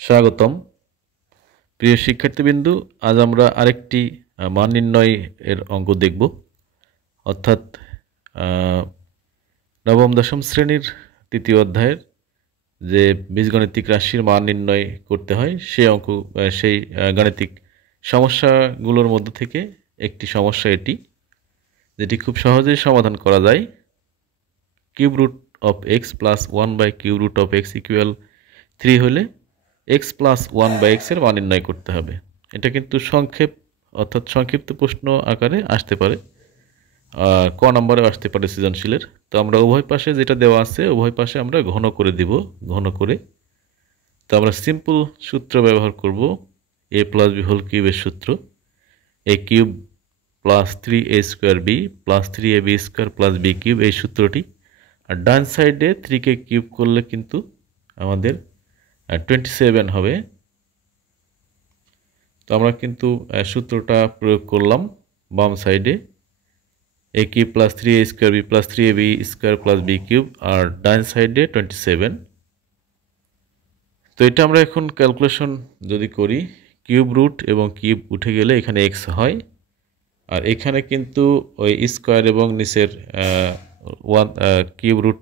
স্বাগতম প্রিয় শিক্ষার্থীবৃন্দু। আজ আমরা আরেকটি মান নির্ণয় এর অঙ্ক দেখব, অর্থাৎ নবম দশম শ্রেণীর তৃতীয় অধ্যায়ের যে বীজগণিতিক রাশির মান নির্ণয় করতে হয় সেই অঙ্ক, সেই গাণিতিক সমস্যাগুলোর মধ্য থেকে একটি সমস্যা এটি, যেটি খুব সহজেই সমাধান করা যায়। Cube root of X plus 1 by cube root of X equal 3 হলে এক্স প্লাস 1/x এর মান নির্ণয় করতে হবে। এটা কিন্তু সংক্ষেপ, অর্থাৎ সংক্ষিপ্ত প্রশ্ন আকারে আসতে পারে, ক নম্বরেও আসতে পারে সৃজনশীলের। তো আমরা উভয় পাশে যেটা দেওয়া আছে উভয় পাশে আমরা ঘন করে দিব, ঘন করে। তো আমরা সিম্পল সূত্র ব্যবহার করব, a প্লাস বি হোল কিউবের সূত্র, a cube plus 3a² B plus 3ab square plus B cube, এই সূত্রটি। আর ডান সাইডে 3কে কিউব করলে কিন্তু আমাদের 27 হবে। তো আমরা কিন্তু সূত্রটা প্রয়োগ করলাম বাম সাইডে, a cube plus 3a² B plus 3ab square plus B cube, আর ডান সাইডে 27। তো এটা আমরা এখন ক্যালকুলেশন যদি করি, কিউব রুট এবং কিউব উঠে গেলে এখানে এক্স হয়, আর এখানে কিন্তু ওই স্কোয়ার এবং নিচের কিউব রুট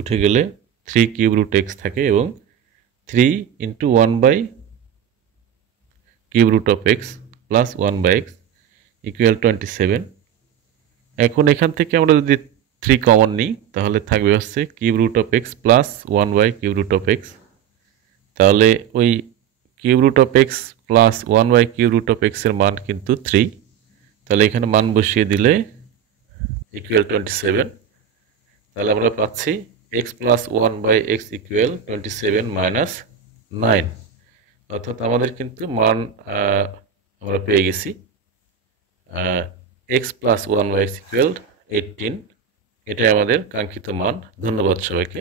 উঠে গেলে 3 কিউব রুট এক্স থাকে, এবং 3 into 1 by cube root of X plus 1/x equal 27। এখন এখান থেকে আমরা যদি 3 কমন নিই তাহলে থাকবে হচ্ছে cube root of X plus 1 by cube root of X. তাহলে ওই cube root of X plus 1 by cube root of এক্সের মান কিন্তু 3। তাহলে এখানে মান বসিয়ে দিলে ইকুয়াল 27। তাহলে আমরা পাচ্ছি x plus 1/x equal 27 minus 9। অর্থাৎ আমাদের কিন্তু মান আমরা পেয়ে গেছি এক্স প্লাস 1/x ইকুয়াল 18। এটাই আমাদের কাঙ্ক্ষিত মান। ধন্যবাদ সবাইকে।